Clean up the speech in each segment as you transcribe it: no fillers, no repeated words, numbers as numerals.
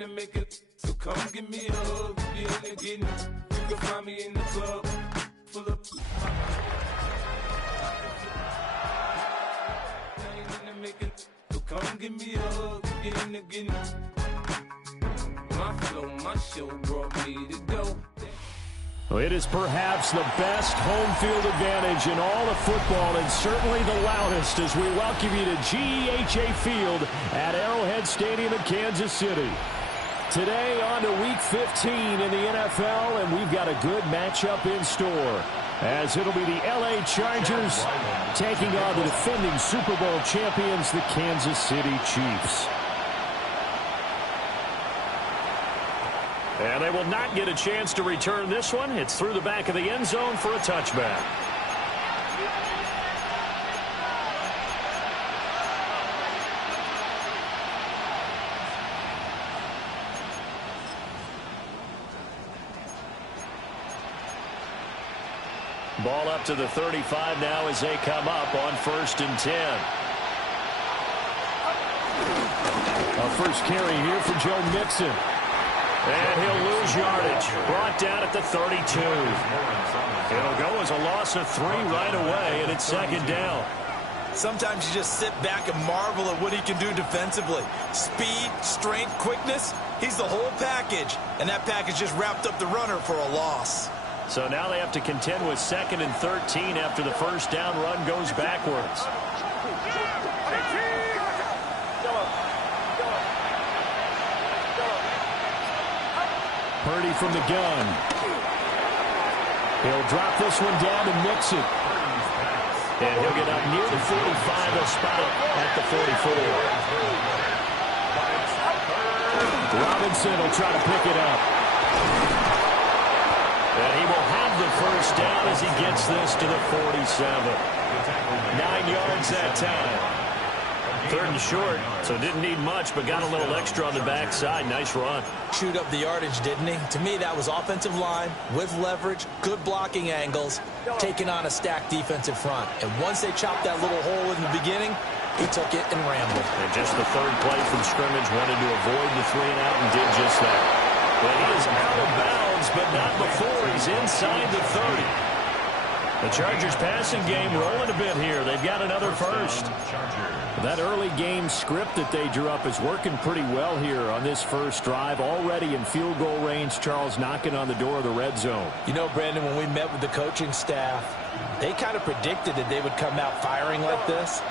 in the making, so come give me a hug. If you're in the getting, you can find me in the club. Full of in the making, so come give me a hug. If you're in the getting, my flow, my show brought me to go. It is perhaps the best home field advantage in all of football, and certainly the loudest, as we welcome you to GEHA Field at Arrowhead Stadium in Kansas City. Today on to Week 15 in the NFL, and we've got a good matchup in store, as it'll be the LA Chargers taking on the defending Super Bowl champions, the Kansas City Chiefs. And they will not get a chance to return this one. It's through the back of the end zone for a touchback. Ball up to the 35 now as they come up on 1st and 10. A first carry here for Joe Mixon. And he'll lose yardage. Brought down at the 32. It'll go as a loss of 3 right away, and it's 2nd down. Sometimes you just sit back and marvel at what he can do defensively. Speed, strength, quickness, he's the whole package. And that package just wrapped up the runner for a loss. So now they have to contend with 2nd and 13 after the first down run goes backwards. Purdy from the gun. He'll drop this one down to Mixon. And he'll get up near the 45. He'll spot it at the 44. Robinson will try to pick it up. And he will have the first down as he gets this to the 47. 9 yards that time. 3rd and short, so didn't need much, but got a little extra on the backside. Nice run. Chewed up the yardage, didn't he? To me, that was offensive line with leverage, good blocking angles, taking on a stacked defensive front. And once they chopped that little hole in the beginning, he took it and rambled. And just the 3rd play from scrimmage, wanted to avoid the 3-and-out and did just that. But he is out of bounds, but not before he's inside the 30. The Chargers passing game rolling a bit here. They've got another first. That early game script that they drew up is working pretty well here on this first drive. Already in field goal range, Charles knocking on the door of the red zone. You know, Brandon, when we met with the coaching staff, they kind of predicted that they would come out firing like this.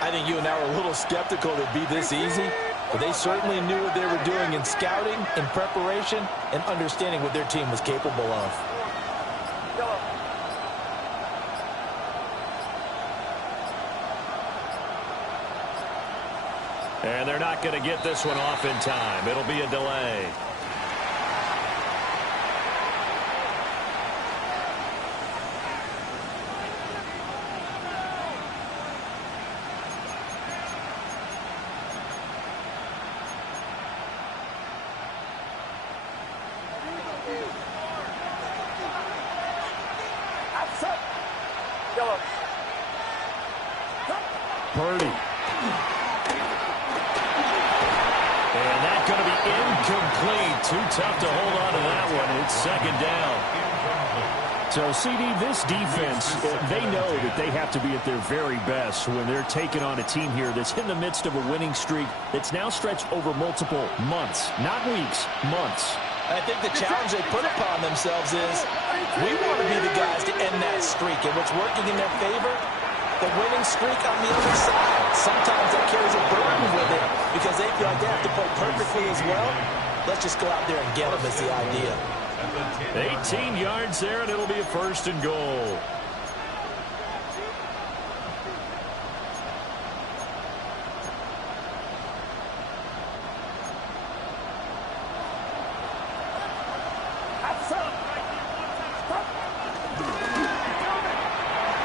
I think you and I were a little skeptical it'd be this easy, but they certainly knew what they were doing in scouting, in preparation, and understanding what their team was capable of. And they're not going to get this one off in time. It'll be a delay. Purdy. Incomplete. Too tough to hold on to that one. It's 2nd down. So, CD, this defense, they know that they have to be at their very best when they're taking on a team here that's in the midst of a winning streak that's now stretched over multiple months, not weeks, months. I think the challenge they put upon themselves is we want to be the guys to end that streak. And what's working in their favor? The winning streak on the other side. Sometimes that carries a burden with it because they feel like they have to play perfectly as well. Let's just go out there and get them is the idea. 18 yards there, and it'll be a 1st and goal.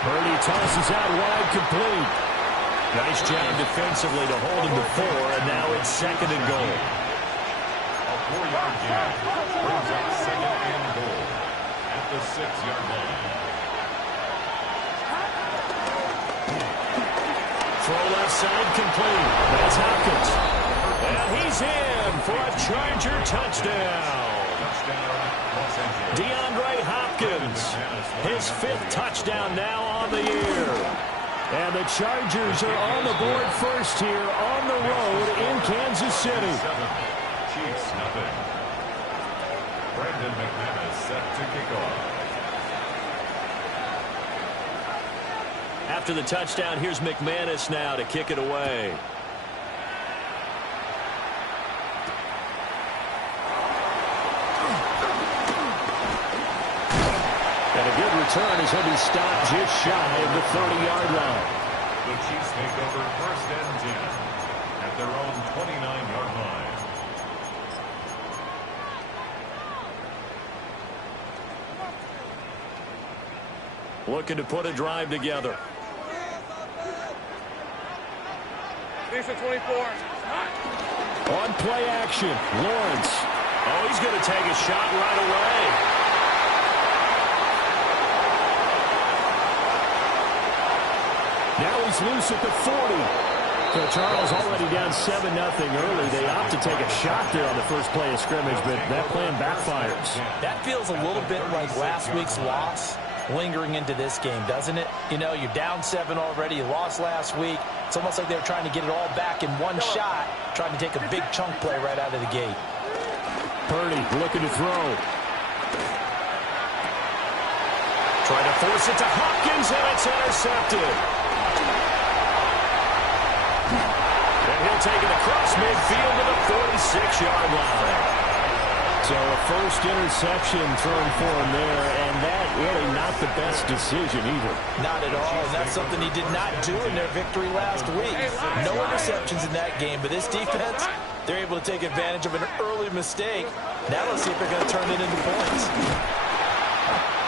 Purdy tosses out wide, complete. Nice job defensively to hold him to 4, and now it's 2nd and goal. A 4-yard gain brings up 2nd and goal at the 6-yard line. Throw left side, complete. That's Hopkins. And he's in for a Charger touchdown. DeAndre Hopkins, his 5th touchdown now on the year. And the Chargers are on the board first here on the road in Kansas City. Chiefs nothing. Brandon McManus set to kick off. After the touchdown, here's McManus now to kick it away. And a good return as he'll be stopped just shy of the 30-yard line. The Chiefs take over 1st and 10 at their own 29-yard line. Looking to put a drive together. Decent 24. On play action, Lawrence. Oh, he's going to take a shot right away. Now he's loose at the 40. So Charles already down 7-0 early. They opt to take a shot there on the first play of scrimmage, but that plan backfires. That feels a little bit like last week's loss lingering into this game, doesn't it? You know, you're down 7 already. You lost last week. It's almost like they were trying to get it all back in one shot, trying to take a big chunk play right out of the gate. Purdy looking to throw. Trying to force it to Hopkins, and it's intercepted. And he'll take it across midfield to the 46-yard line. So a first interception thrown for him there, and that really not the best decision either. Not at all, and that's something he did not do in their victory last week. No interceptions in that game, but this defense, they're able to take advantage of an early mistake. Now let's see if they're going to turn it into points.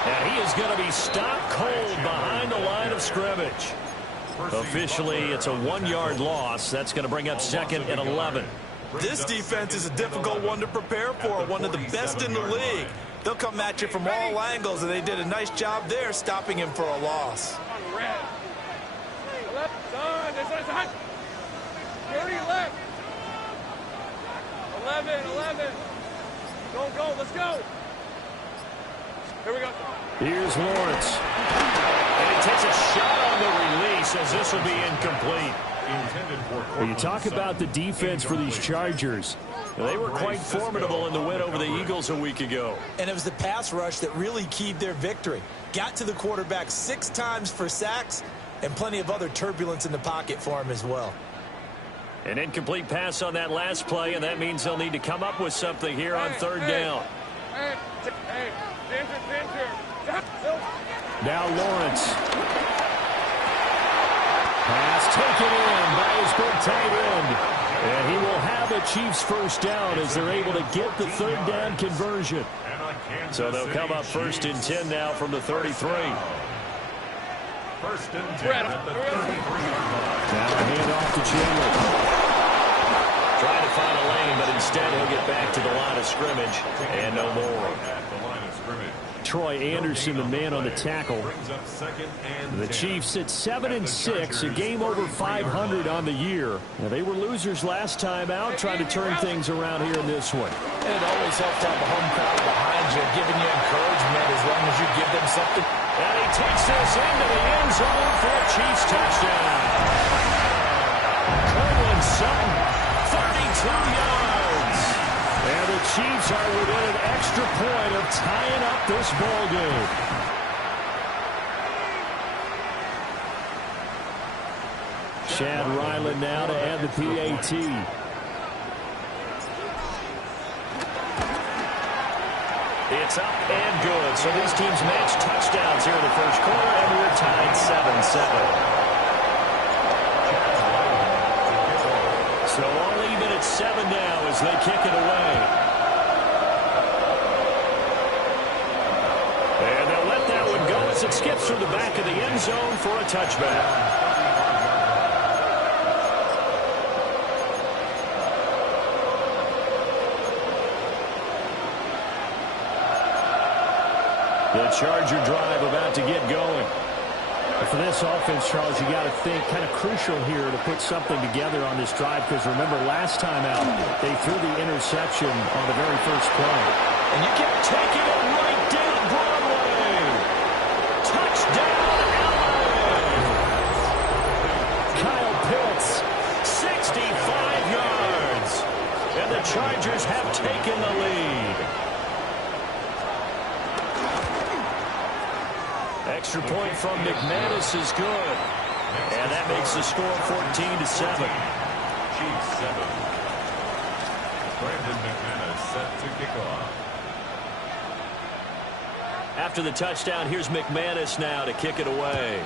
And he is going to be stopped cold behind the line of scrimmage. Officially, it's a 1-yard loss. That's going to bring up 2nd and 11. This defense is a difficult one to prepare for, one of the best in the league. They'll come at you from all angles, and they did a nice job there stopping him for a loss. 30 left. 11. Go, let's go. Here we go. Here's Lawrence. And he takes a shot on the release as this will be incomplete. When you talk about the defense for these Chargers, they were quite formidable in the win over the Eagles a week ago. And it was the pass rush that really keyed their victory. Got to the quarterback 6 times for sacks and plenty of other turbulence in the pocket for him as well. An incomplete pass on that last play, and that means they'll need to come up with something here on 3rd down. Now Lawrence. Pass taken in by his big tight end. And he will have a Chiefs first down as they're able to get the 3rd down conversion. So they'll come up 1st and 10 now from the 33. 1st and 10 at the 33-yard line. Now a handoff to Chandler. Trying to find a lane, but instead he'll get back to the line of scrimmage and no more. At the line of scrimmage. Troy Anderson, the man on the tackle. The Chiefs at 7-6, a game over 500 on the year. Now, they were losers last time out, trying to turn things around here in this one. And it always helps to have a home crowd behind you, giving you encouragement as long as you give them something. And he takes this into the end zone for a Chiefs touchdown. Curlin Sutton, 32 yards. And the Chiefs are within an extra point of tying up this ball game. Chad Ryland now to add the PAT. It's up and good. So these teams match touchdowns here in the first quarter, and we're tied 7-7. So all even at 7 now as they kick it away. And they'll let that one go as it skips through the back of the end zone for a touchback. The Charger drive about to get going. For this offense, Charles, you got to think kind of crucial here to put something together on this drive, because remember last time out they threw the interception on the very first play. And you kept taking it right down Broadway. Touchdown, LA. Kyle Pitts, 65 yards. And the Chargers have taken the lead. Extra point from McManus is good. And that makes the score 14-7. Chiefs 7. Brandon McManus set to kick off. After the touchdown, here's McManus now to kick it away.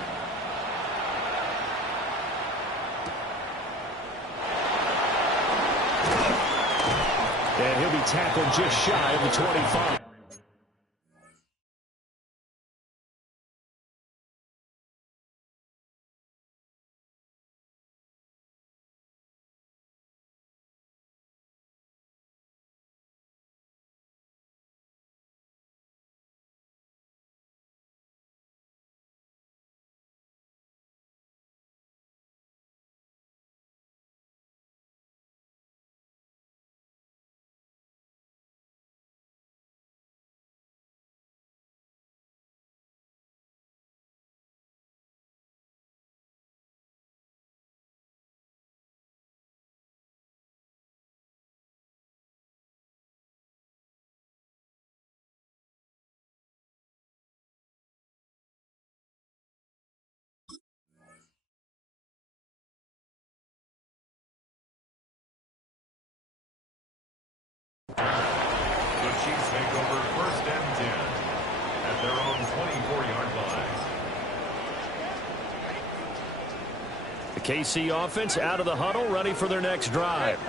And he'll be tackled just shy of the 25. The Chiefs take over 1st and 10 at their own 24-yard line. The KC offense out of the huddle, ready for their next drive.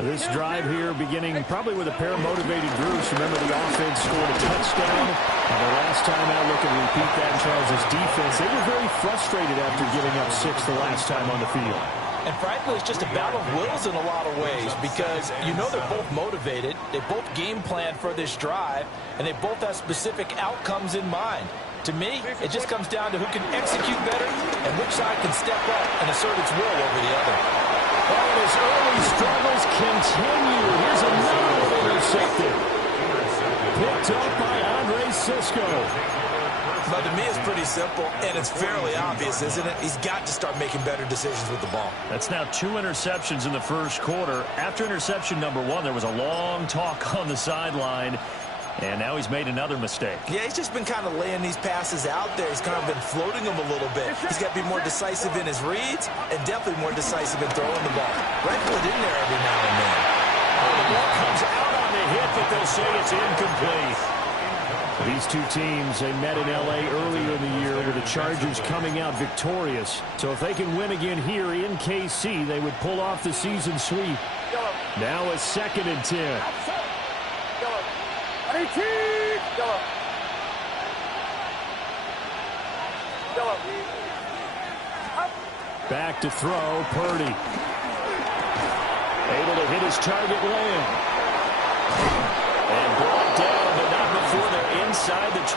This drive here beginning probably with a pair of motivated groups. Remember, the offense scored a touchdown. And the last time out, look and repeat that, Charles' defense. They were very frustrated after giving up 6 the last time on the field. And frankly, it's just a battle of wills in a lot of ways, because you know they're both motivated, they both game plan for this drive, and they both have specific outcomes in mind. To me, it just comes down to who can execute better and which side can step up and assert its will over the other. And his early struggles continue. Here's another one intercepted. Picked up by Andre Sisco. But to me, it's pretty simple, and it's fairly obvious, isn't it? He's got to start making better decisions with the ball. That's now 2 interceptions in the first quarter. After interception number 1, there was a long talk on the sideline, and now he's made another mistake. Yeah, he's just been kind of laying these passes out there. He's kind of been floating them a little bit. He's got to be more decisive in his reads and definitely more decisive in throwing the ball. Rifle it in there every now and then. The ball comes out on the hit, but they'll say it's incomplete. These two teams, they met in L.A. earlier in the year with the Chargers coming out victorious. So if they can win again here in KC, they would pull off the season sweep. Now a 2nd and 10. Back to throw, Purdy. Able to hit his target land. And brought down, but not before they're inside the 25.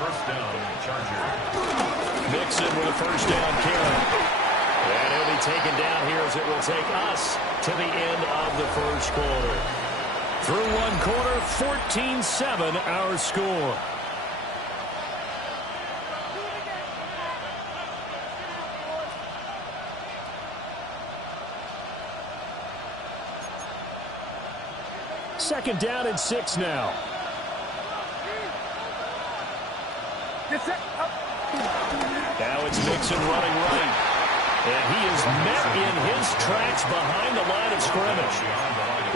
First down, Charger. Mixon with a first down carry. And he'll be taken down here as it will take us to the end of the first quarter. Through 1 quarter, 14-7 our score. Second down and 6 now. Now it's Mixon running right. And he is met in his tracks behind the line of scrimmage.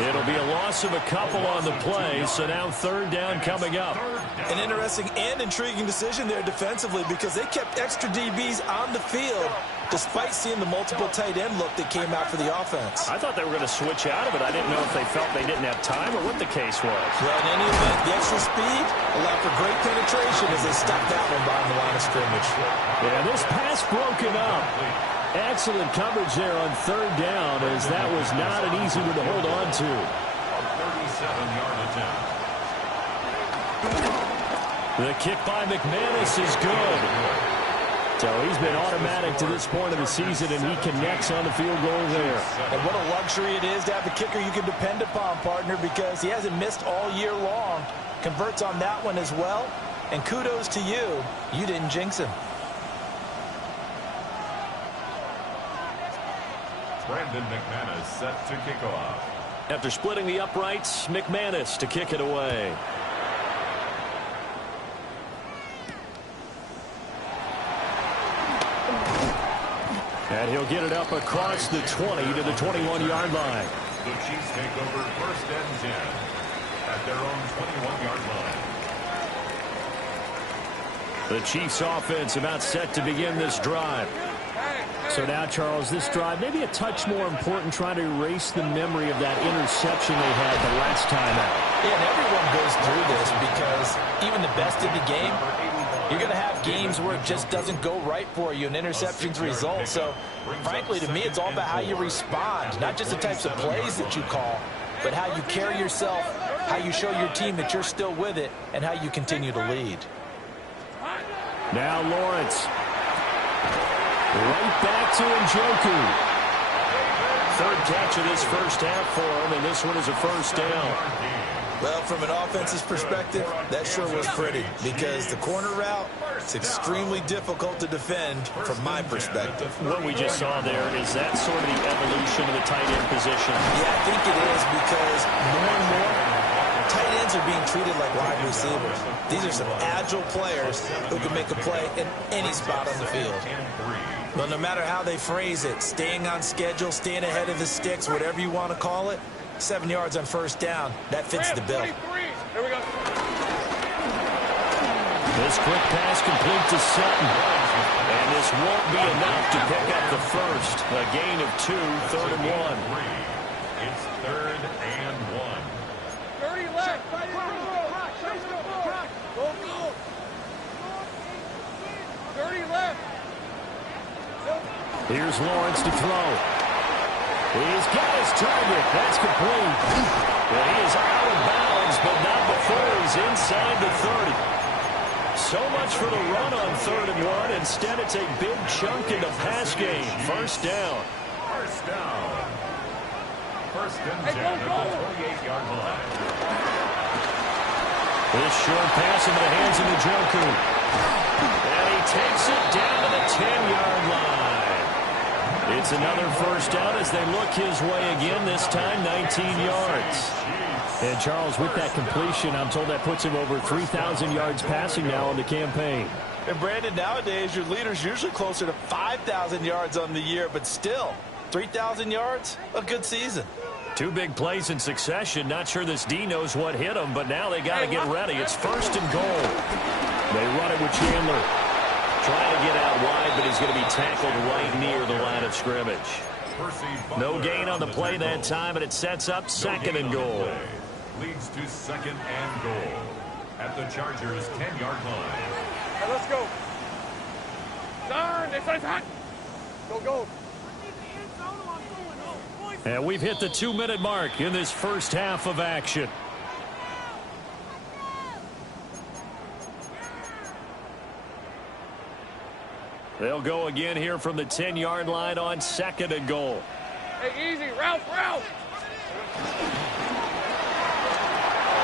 It'll be a loss of a couple on the play, so now 3rd down coming up. An interesting and intriguing decision there defensively, because they kept extra DBs on the field despite seeing the multiple tight end look that came out for the offense. I thought they were going to switch out of it. I didn't know if they felt they didn't have time or what the case was. Well, in any event, the extra speed allowed for great penetration as they stopped that one behind the line of scrimmage. Yeah, this pass broken up. Excellent coverage there on 3rd down, as that was not an easy one to hold on to. A 37-yard attempt. The kick by McManus is good. So he's been automatic to this point of the season, and he connects on the field goal there. And what a luxury it is to have a kicker you can depend upon, partner, because he hasn't missed all year long. Converts on that one as well. And kudos to you. You didn't jinx him. Brandon McManus set to kick off. After splitting the uprights, McManus to kick it away. And he'll get it up across the 20 to the 21-yard line. The Chiefs take over 1st and 10 at their own 21-yard line. The Chiefs offense about set to begin this drive. So now, Charles, this drive maybe a touch more important, trying to erase the memory of that interception they had the last time out. Yeah, and everyone goes through this because even the best in the game, you're going to have games where it just doesn't go right for you, and interceptions result. So, frankly, to me, it's all about how you respond, not just the types of plays that you call, but how you carry yourself, how you show your team that you're still with it, and how you continue to lead. Now Lawrence. Right back to Njoku. Third catch of this first half for him, and this one is a first down. Well, from an offense's perspective, that sure was pretty because the corner route, it's extremely difficult to defend from my perspective. What we just saw there, is that sort of the evolution of the tight end position? Yeah, I think it is because more and more tight ends are being treated like wide receivers. These are some agile players who can make a play in any spot on the field. Well, no matter how they phrase it, staying on schedule, staying ahead of the sticks, whatever you want to call it, 7 yards on first down, that fits the bill. Here we go. This quick pass complete to Sutton. And this won't be enough to pick up the first. A gain of 2, 3rd and 1. It's 3rd and 1. 30 left. Go, go. 30 left. Here's Lawrence to throw. He's got his target. That's complete. And he is out of bounds, but not before he's inside the 30. So much for the run on 3rd and 1. Instead, it's a big chunk in the pass game. First down. First down. 1st and 10 at the 28-yard line. This short pass into the hands of Njoku. And he takes it down to the 10-yard line. It's another first down as they look his way again, this time 19 yards. And, Charles, with that completion, I'm told that puts him over 3,000 yards passing now on the campaign. And, Brandon, nowadays your leader's usually closer to 5,000 yards on the year, but still, 3,000 yards, a good season. 2 big plays in succession. Not sure this D knows what hit him, but now they got to get ready. It's 1st and goal. They run it with Chandler. Trying to get out wide, but he's going to be tackled right near the line of scrimmage. No gain on the play that time, and it sets up 2nd and goal. Leads to 2nd and goal at the Chargers' 10-yard line. Hey, let's go. Darn, it's hot. Go, go. And we've hit the 2-minute mark in this first half of action. They'll go again here from the 10-yard line on 2nd and goal. Hey, easy. Ralph, Ralph.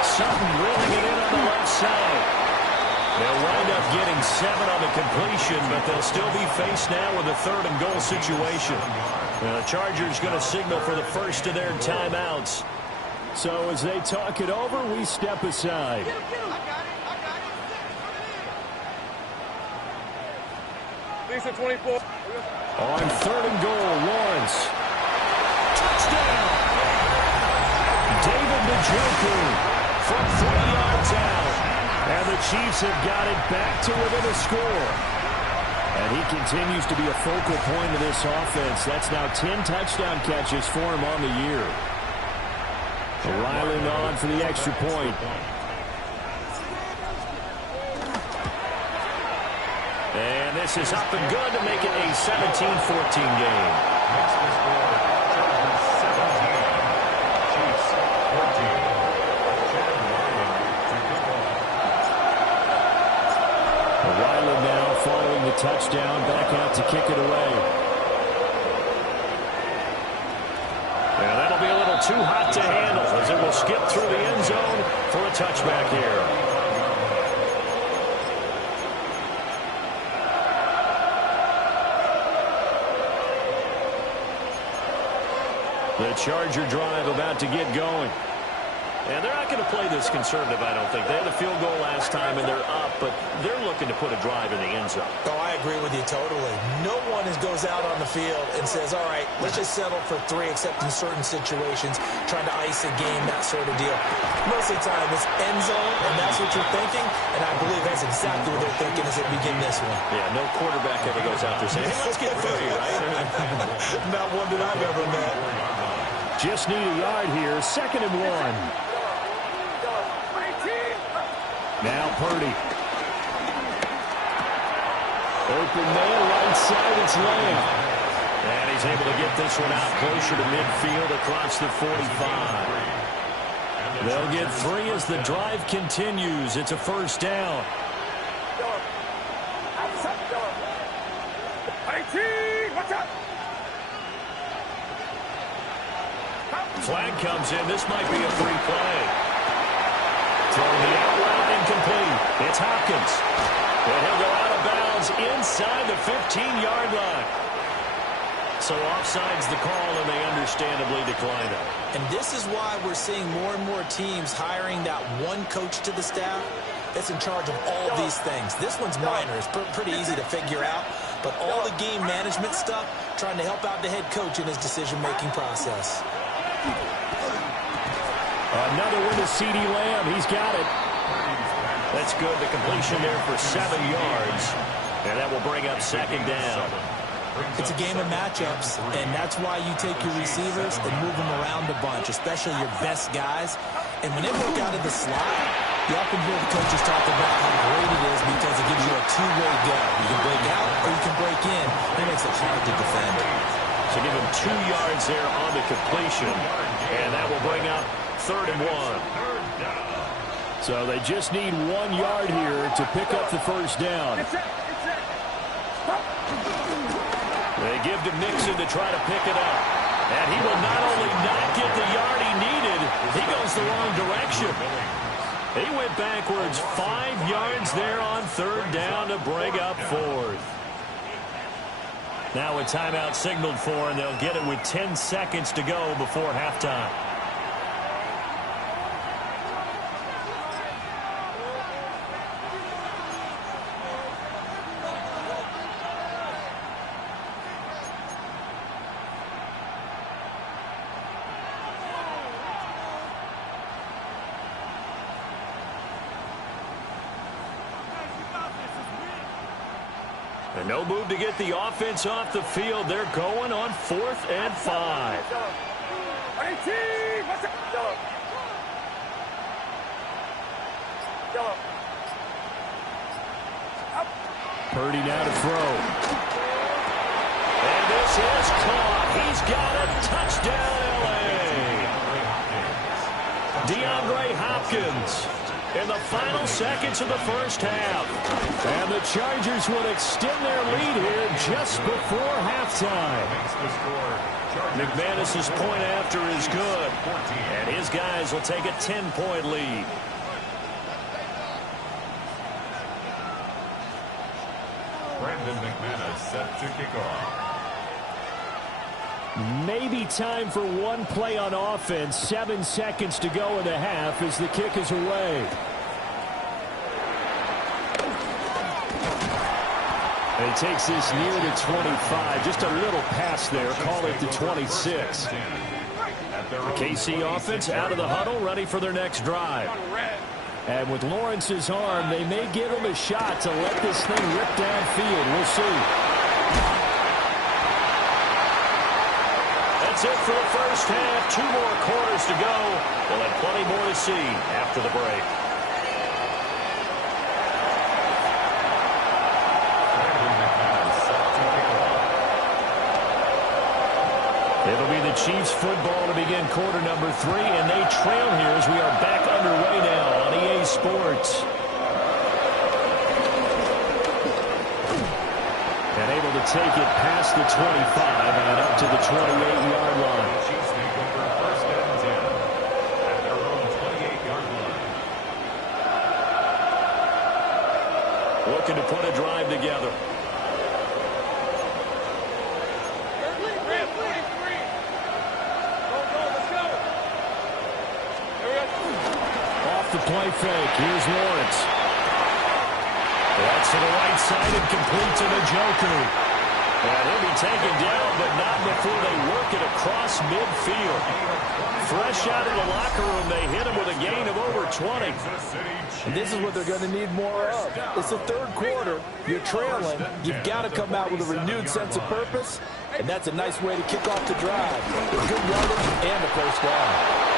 Sutton reeling it in on the left side. They'll wind up getting 7 on the completion, but they'll still be faced now with a 3rd and goal situation. The Chargers going to signal for the first of their timeouts. So as they talk it over, we step aside. Lisa 24. On 3rd and goal, Lawrence. Touchdown! David Njoku from 3 yards out. And the Chiefs have got it back to within a score. And he continues to be a focal point of this offense. That's now 10 touchdown catches for him on the year. Riling on for the extra point. And this is up and good to make it a 17-14 game. Makes the score Chargers 17, Chiefs 14. Chad Ryland to kick off. touchdown, back out to kick it away. Yeah, that'll be a little too hot to handle as it will skip through the end zone for a touchback here. The Charger drive about to get going. And they're not going to play this conservative, I don't think. They had a field goal last time, and they're up, but they're looking to put a drive in the end zone. Oh, I agree with you totally. No one goes out on the field and says, all right, let's just settle for 3, except in certain situations, trying to ice a game, that sort of deal. Most of the time, it's end zone, and that's what you're thinking, and I believe that's exactly what they're thinking as they begin this one. Yeah, no quarterback ever goes out there saying, hey, let's get 30, right? Not one that I've ever met. Just need a yard here, 2nd and 1. Now Purdy. Open man, right side, it's Lamb. And he's able to get this one out closer to midfield across the 45. They'll get 3 as the drive continues. It's a first down. Flag comes in. This might be a free play. Throwing the out route incomplete. It's Hopkins. And he'll go out of bounds inside the 15-yard line. So offside's the call, and they understandably decline it. And this is why we're seeing more and more teams hiring that one coach to the staff that's in charge of all these things. This one's minor. It's pretty easy to figure out. But all the game management stuff, trying to help out the head coach in his decision-making process. Another one to C.D. Lamb. He's got it. That's good. The completion there for 7 yards. And that will bring up 2nd down. It's a game of matchups, and that's why you take your receivers and move them around a bunch, especially your best guys. And when they work out of the slot, you often hear the coaches talk about how great it is because it gives you a two-way go. You can break out or you can break in. That makes it hard to defend. So give him 2 yards there on the completion, and that will bring up 3rd and 1. So they just need 1 yard here to pick up the first down. They give to Mixon to try to pick it up. And he will not only not get the yard he needed, he goes the wrong direction. He went backwards 5 yards there on 3rd down to bring up 4th. Now a timeout signaled for, and they'll get it with 10 seconds to go before halftime. And no move to get the offense off the field. They're going on 4th and 5. Purdy now to throw. And this is caught. He's got a touchdown, L.A. DeAndre Hopkins in the final seconds of the first half. And the Chargers would extend their lead here just before halftime. McManus's point after is good. And his guys will take a 10-point lead. Brandon McManus set to kick off. Maybe time for one play on offense. 7 seconds to go in the half as the kick is away. And he takes this near the 25. Just a little pass there. Call it the 26. The KC offense out of the huddle, ready for their next drive. And with Lawrence's arm, they may give him a shot to let this thing rip downfield. We'll see. That's it for the first half. 2 more quarters to go. We'll have plenty more to see after the break. It'll be the Chiefs football to begin quarter number 3, and they trail here as we are back underway now on EA Sports. take it past the 25 and up to the 28-yard line. Chiefs take over 1st and 10 at their own 28-yard line. Looking to put a drive together. Off the play fake. Here's Lawrence. That's to the right side and complete to Njoku. And he'll be taken down, but not before they work it across midfield. Fresh out of the locker room, they hit him with a gain of over 20. And this is what they're going to need more of. It's the third quarter. You're trailing. You've got to come out with a renewed sense of purpose, and that's a nice way to kick off the drive. With good yardage and a first down.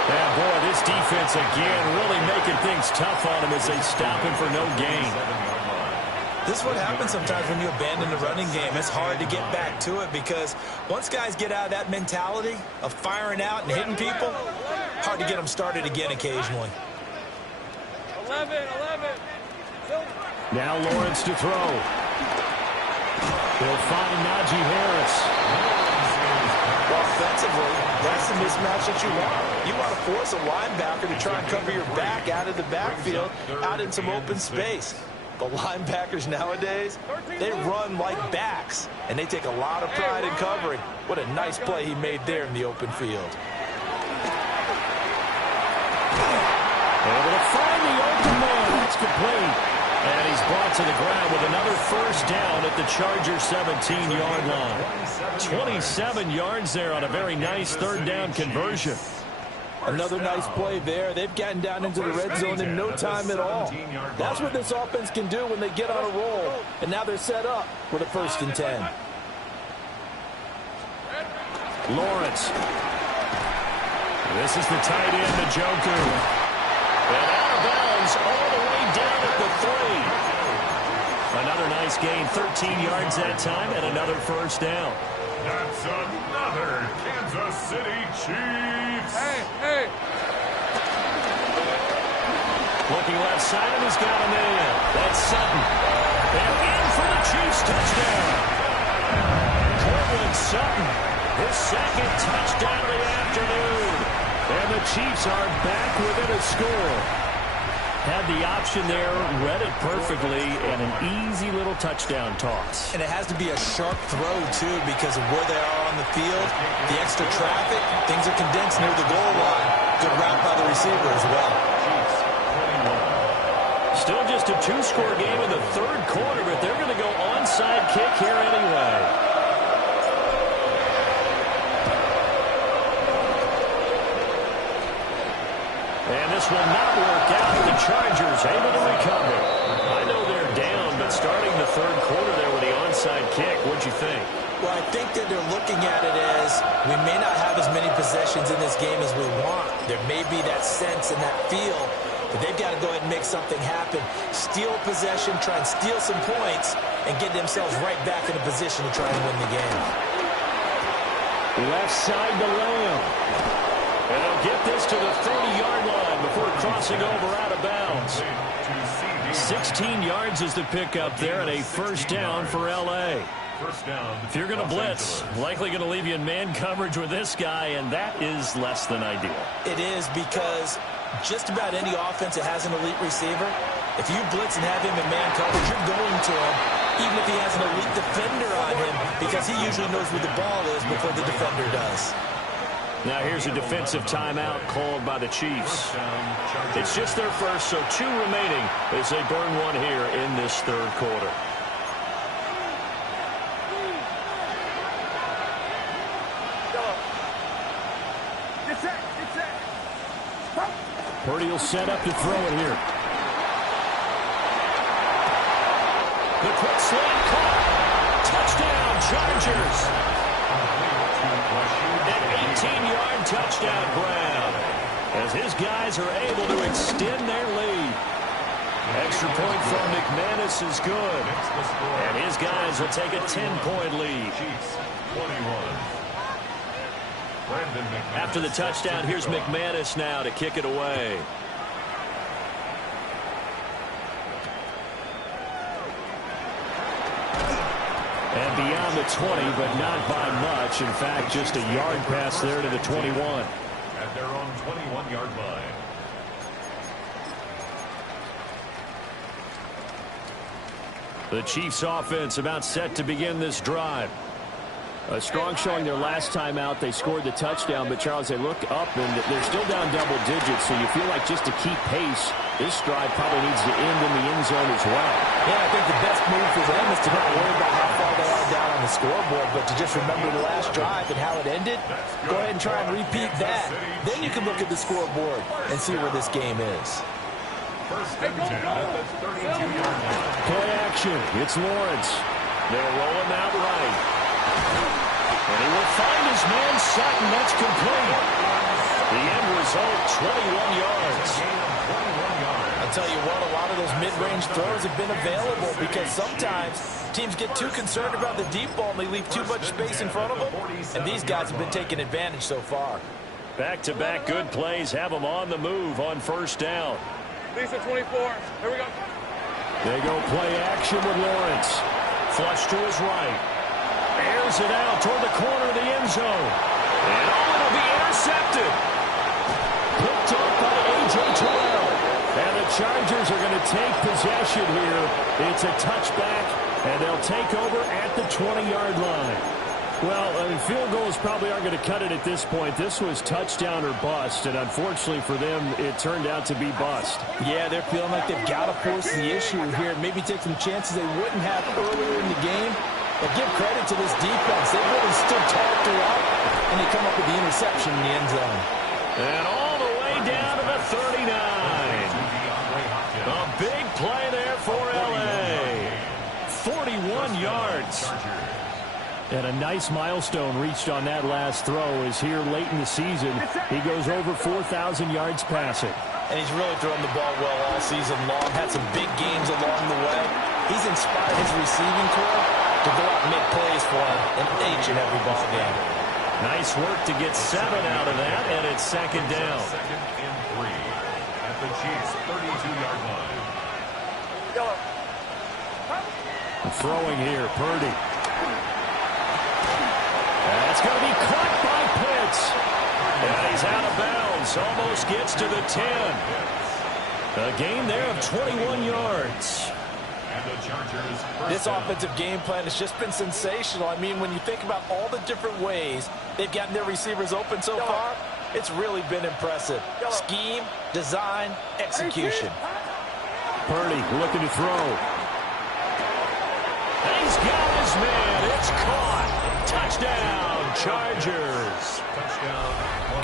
Yeah, boy, this defense again really making things tough on him as they stop him for no gain. This is what happens sometimes when you abandon the running game. It's hard to get back to it because once guys get out of that mentality of firing out and hitting people, hard to get them started again occasionally. 11. Now Lawrence to throw. He'll find Najee Harris. Offensively, that's the mismatch that you want. You want to force a linebacker to try and cover your back out of the backfield, out in some open space. The linebackers nowadays, they run like backs, and they take a lot of pride in covering. What a nice play he made there in the open field. Able to find the open man. That's complete. And he's brought to the ground with another first down at the Chargers' 17-yard line. 27 yards there on a very nice third down conversion. Another nice play there. They've gotten down into the red zone in no time at all. That's what this offense can do when they get on a roll. And now they're set up for the 1st and 10. Lawrence. This is the tight end, Njoku. And out of bounds all the way down at the 3. Another nice gain, 13 yards that time, and another first down. That's another Kansas City Chiefs. Hey. Looking left side, and he's got a man. That's Sutton. And in for the Chiefs touchdown. Cortland Sutton, his second touchdown of the afternoon. And the Chiefs are back within a score. Had the option there, read it perfectly, and an easy little touchdown toss. And it has to be a sharp throw, too, because of where they are on the field. The extra traffic, things are condensed near the goal line. Good route by the receiver as well. Still just a two-score game in the third quarter, but they're going to go onside kick here anyway. And this will not work out. The Chargers able to recover. I know they're down, but starting the third quarter there with the onside kick, what'd you think? Well, I think that they're looking at it as we may not have as many possessions in this game as we want. There may be that sense and that feel, but they've got to go ahead and make something happen. Steal possession, try and steal some points, and get themselves right back in a position to try and win the game. Left side to Lamb. And they'll get this to the 30-yard line before crossing over out of bounds. 16 yards is the pickup there and a first down for L.A. If you're going to blitz, likely going to leave you in man coverage with this guy, and that is less than ideal. It is because just about any offense that has an elite receiver, if you blitz and have him in man coverage, you're going to him, even if he has an elite defender on him, because he usually knows where the ball is before the defender does. Now here's a defensive timeout called by the Chiefs. It's just their first, so 2 remaining as they burn one here in this third quarter. Purdy will set up to throw it here. The quick slant caught. Touchdown, Chargers. An 18-yard touchdown grab as his guys are able to extend their lead. Extra point from McManus is good. And his guys will take a 10-point lead. After the touchdown, here's McManus now to kick it away. And beyond around the 20, but not by much. In fact, just a yard pass there to the 21. At their own 21-yard line. The Chiefs offense about set to begin this drive. A strong showing their last time out. They scored the touchdown, but Charles, they look up and they're still down double digits, so you feel like just to keep pace, this drive probably needs to end in the end zone as well. Yeah, I think the best move for them is to not worry about how far they are down on the scoreboard, but to just remember the last drive and how it ended. Go ahead and try and repeat that. Then you can look at the scoreboard and see where this game is. First and 10 at the 32-yard line. Play action. It's Lawrence. They'll roll him out right. And he will find his man Sutton. That's complete. The end result, 21 yards. I'll tell you what, a lot of those mid-range throws have been available because sometimes teams get too concerned about the deep ball and they leave too much space in front of them. And these guys have been taking advantage so far. Back-to-back good plays have them on the move on first down. Lisa 24. Here we go. They go play action with Lawrence. Flush to his right. Airs it out toward the corner of the end zone. And it'll be intercepted. Picked up by A.J. Terrell. And the Chargers are going to take possession here. It's a touchback, and they'll take over at the 20-yard line. Well, I mean, field goals probably aren't going to cut it at this point. This was touchdown or bust, and unfortunately for them, it turned out to be bust. Yeah, they're feeling like they've got to force the issue here and maybe take some chances they wouldn't have earlier in the game. But give credit to this defense. They really stood tall throughout, and they come up with the interception in the end zone. And all the way down to the 39. A big play there for L.A. 41 yards. And a nice milestone reached on that last throw is here late in the season. He goes over 4,000 yards passing. And he's really thrown the ball well all season long. Had some big games along the way. He's inspired his receiving corps to go out and make plays for him in each and every ball game. Nice work to get 7 out of that, and it's second down. Second and 3 at the Chiefs' 32-yard line. Throwing here, Purdy. That's going to be caught by Pitts. And he's out of bounds. Almost gets to the 10. A gain there of 21 yards. And the Chargers. This offensive game plan has just been sensational. I mean, when you think about all the different ways they've gotten their receivers open so far, it's really been impressive. Scheme, design, execution. Purdy looking to throw. And he's got his man. It's caught. Touchdown, Chargers. Touchdown.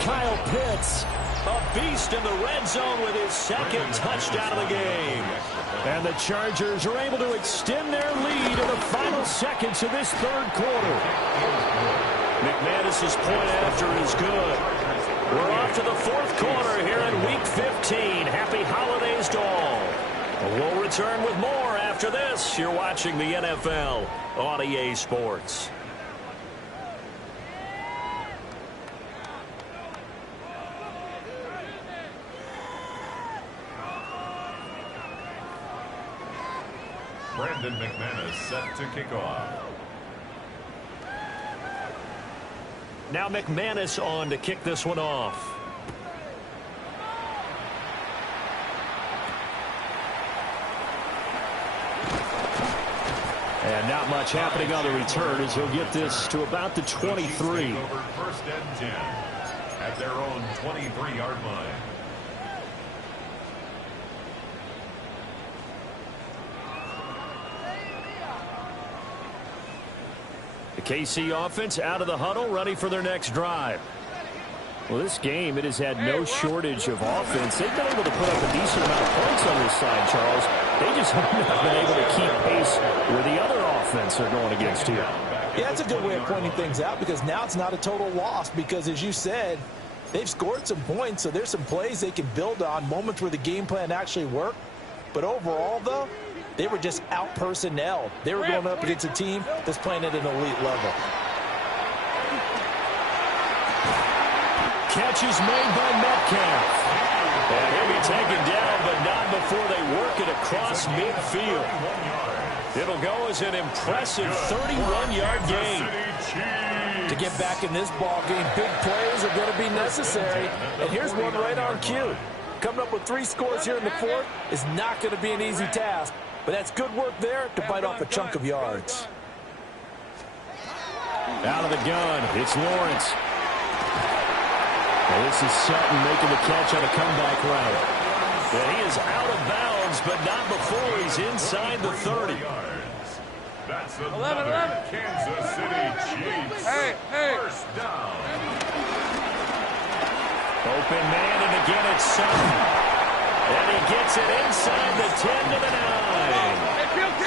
Kyle Pitts, a beast in the red zone with his second touchdown of the game. And the Chargers are able to extend their lead in the final seconds of this third quarter. McManus's point after is good. We're off to the fourth quarter here in Week 15. Happy holidays to all. We'll return with more after this. You're watching the NFL on EA Sports. Brandon McManus set to kick off. Now McManus on to kick this one off. And not much happening on the return as he'll get this to about the 23. First and 10 at their own 23-yard line. The KC offense out of the huddle, ready for their next drive. Well, this game, it has had no shortage of offense. They've been able to put up a decent amount of points on this side, Charles. They just have not been able to keep pace with the other offense they're going against here. Yeah, that's a good way of pointing things out because now it's not a total loss because, as you said, they've scored some points, so there's some plays they can build on, moments where the game plan actually worked. But overall, though, they were just out-personnel. They were going up against a team that's playing at an elite level. Catch is made by Metcalf. And he'll be taken down, but not before they work it across midfield. It'll go as an impressive 31-yard gain. To get back in this ball game, big plays are going to be necessary. And here's one right on cue. Coming up with 3 scores here in the fourth is not going to be an easy task. But that's good work there to bite off a chunk of yards. Out of the gun, it's Lawrence. Well, this is Sutton making the catch on a comeback route. And he is out of bounds, but not before he's inside the 30. That's another Kansas City Chiefs. Hey. First down. Open man, and again it's Sutton. And he gets it inside the 10 to the 9.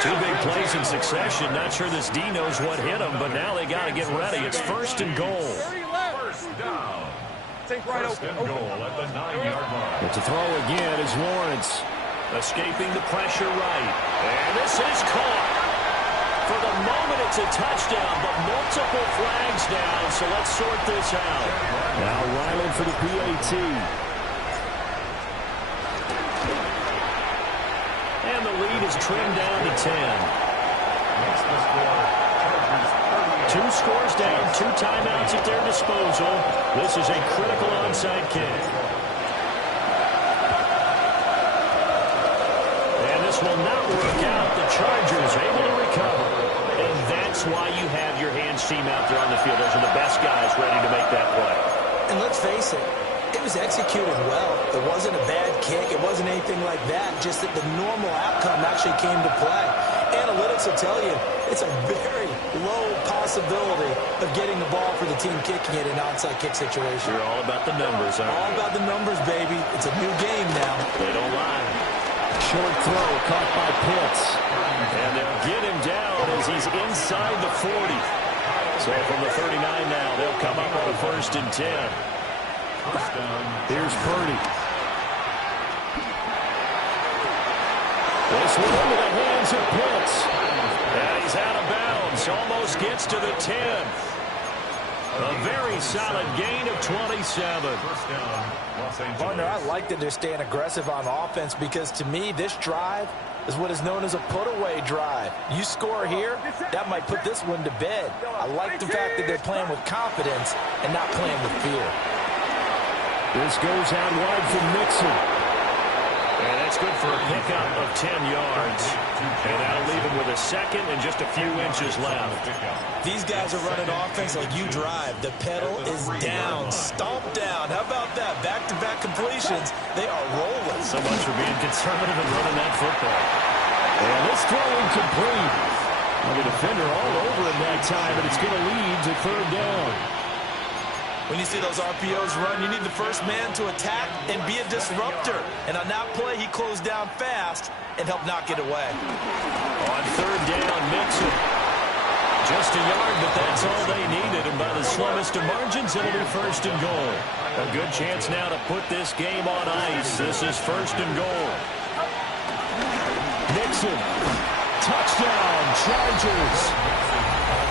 2 big plays in succession. Not sure this D knows what hit him, but now they got to get ready. It's first and goal. First down. First and goal at the 9-yard line. But to throw again is Lawrence. Escaping the pressure right. And this is caught. For the moment, it's a touchdown, but multiple flags down, so let's sort this out. Now Ryland for the PAT. And the lead is trimmed down to 10. Makes the score. Chargers 2 scores down, 2 timeouts at their disposal. This is a critical onside kick. And this will not work out. The Chargers able to recover. And that's why you have your hands team out there on the field. Those are the best guys ready to make that play. And let's face it, it was executed well. It wasn't a bad kick. It wasn't anything like that. Just that the normal outcome actually came to play. Analytics will tell you it's a very low possibility of getting the ball for the team kicking it in an onside kick situation. You're all about the numbers, huh? All about the numbers, baby. It's a new game now. They don't lie. Short throw caught by Pitts. And they'll get him down as he's inside the 40. So from the 39 now, they'll come up on a 1st and 10. Here's Purdy. This one into the hands of Pitts. And he's out of bounds. Almost gets to the 10. A very solid gain of 27. Partner, I like that they're staying aggressive on offense because to me, this drive is what is known as a put-away drive. You score here, that might put this one to bed. I like the fact that they're playing with confidence and not playing with fear. This goes out wide for Mixon. And that's good for a pickup of 10 yards. And that'll leave him with a second and just a few inches left. These guys are running offense like you drive. The pedal is down, stomped down. How about that? Back-to-back completions. They are rolling. So much for being conservative and running that football. And this throw incomplete. Well, the defender all over him that time, but it's going to lead to 3rd down. When you see those RPOs run, you need the first man to attack and be a disruptor. And on that play, he closed down fast and helped knock it away. On 3rd down, Mixon. Just a yard, but that's all they needed. And by the slimmest of margins, it'll be 1st and goal. A good chance now to put this game on ice. This is 1st and goal. Mixon. Touchdown, Chargers.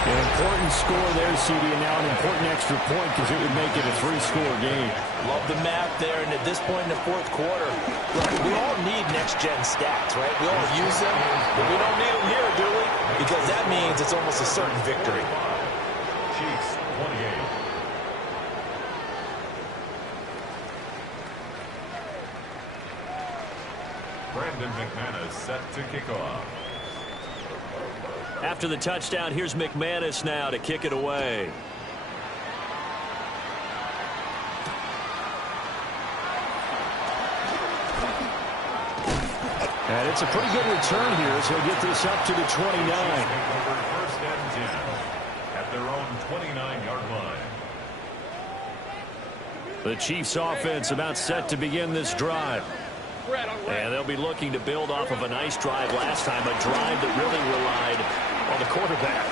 An important score there, CD, and now an important extra point because it would make it a 3-score game. Love the math there, and at this point in the 4th quarter, look, we all need next-gen stats, right? We all use them, but we don't need them here, do we? Because that means it's almost a certain victory. Chiefs 28. Brandon McManus set to kick off. After the touchdown, here's McManus now to kick it away. And it's a pretty good return here as he'll get this up to the 29. First and 10 at their own 29-yard line. The Chiefs offense about set to begin this drive. And they'll be looking to build off of a nice drive last time, a drive that really relied on the quarterback.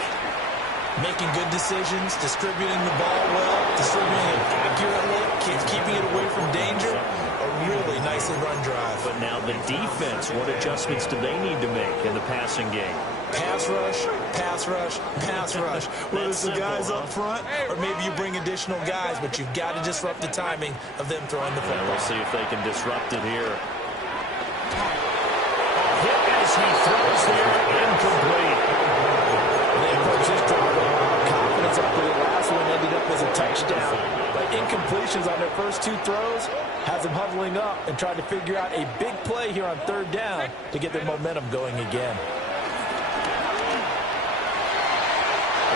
Making good decisions, distributing the ball well, distributing it accurately, keeping it away from danger. A really nicely run drive. But now the defense, what adjustments do they need to make in the passing game? Pass rush, pass rush, pass rush. Whether it's the guys up front or maybe you bring additional guys, but you've got to disrupt the timing of them throwing the football. And we'll see if they can disrupt it here. Hit as he throws there, incomplete. They approach this drive with confidence after the last one ended up as a touchdown. But incompletions on their first two throws has them huddling up and trying to figure out a big play here on third down to get their momentum going again.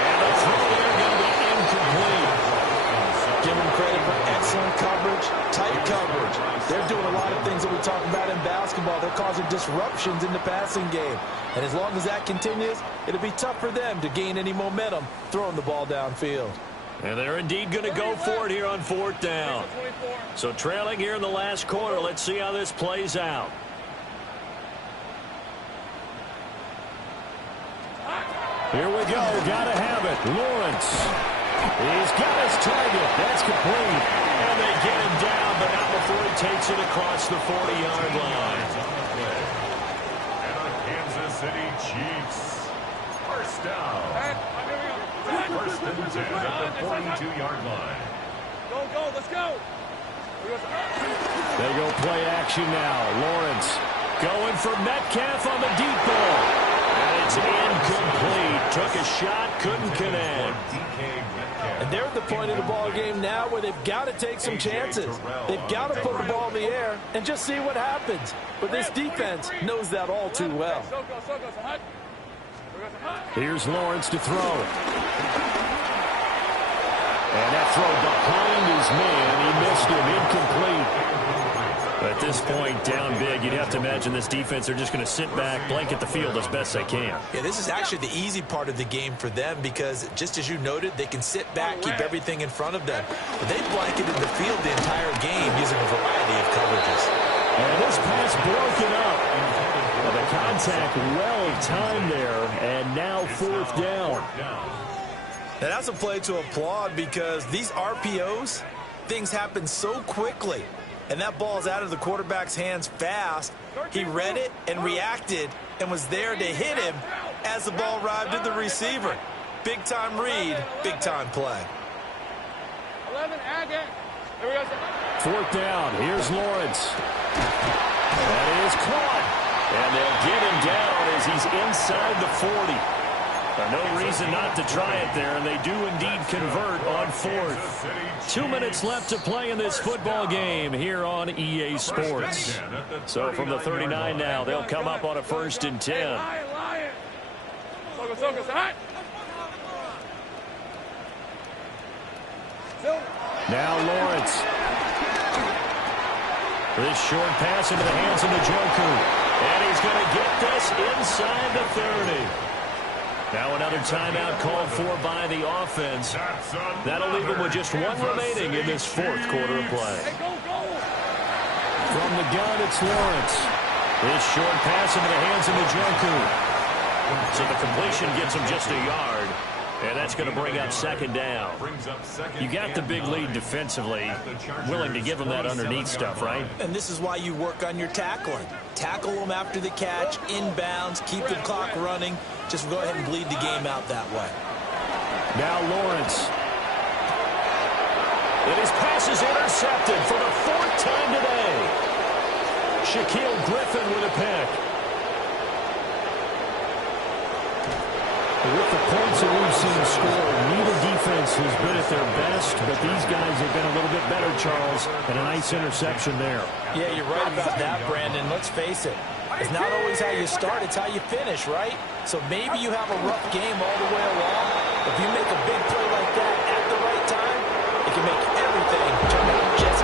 And the throw there going to be incomplete. Give them credit for excellent coverage, tight coverage. They're doing a lot of things that we talk about in basketball. They're causing disruptions in the passing game. And as long as that continues, it'll be tough for them to gain any momentum throwing the ball downfield. And they're indeed going to go for it here on fourth down. So trailing here in the last quarter. Let's see how this plays out. Here we go. Got to have it. Lawrence. He's got his target. That's complete. And they get him down, but not before he takes it across the 40-yard line. And the Kansas City Chiefs. First down. First and 10 at the 42-yard line. Go, let's go. They go play action now. Lawrence going for Metcalf on the deep ball. And it's incomplete. Took a shot, couldn't connect. And they're at the point of the ball game now where they've got to take some chances. They've got to put the ball in the air and just see what happens. But this defense knows that all too well. Here's Lawrence to throw. And that throw behind his man. He missed him. Incomplete. At this point, down big, you'd have to imagine this defense are just going to sit back, blanket the field as best they can. Yeah, this is actually the easy part of the game for them because, just as you noted, they can sit back, keep everything in front of them. But they blanketed the field the entire game using a variety of coverages. And this pass broken up. Well, the contact well timed there, and now fourth down. And that's a play to applaud because these RPOs, things happen so quickly. And that ball's out of the quarterback's hands fast. He read it and reacted and was there to hit him as the ball arrived at the receiver. Big-time read, big-time play. 11, Agate. Here we go. Fourth down. Here's Lawrence. That is caught. And they'll get him down as he's inside the 40. No reason not to try it there, and they do indeed convert on fourth. 2 minutes left to play in this football game here on EA Sports. So from the 39 now, they'll come up on a 1st and 10. Now Lawrence. This short pass into the hands of Njoku. And he's going to get this inside the 30. Now another timeout called for by the offense. That'll leave them with just one remaining in this fourth quarter of play. From the gun, it's Lawrence. This short pass into the hands of Njoku. So the completion gets him just a yard. And that's going to bring up second down. You got the big lead defensively, willing to give them that underneath stuff, right? And this is why you work on your tackling. Tackle them after the catch, inbounds, keep the clock running. Just go ahead and bleed the game out that way. Now Lawrence. And his pass is intercepted for the 4th time today. Shaquille Griffin with a pick. With the points that we've seen scored, neither defense has been at their best, but these guys have been a little bit better, Charles, and a nice interception there. Yeah, you're right about that, Brandon. Let's face it. It's not always how you start, it's how you finish, right? So maybe you have a rough game all the way along. If you make a big play like that at the right time, it can make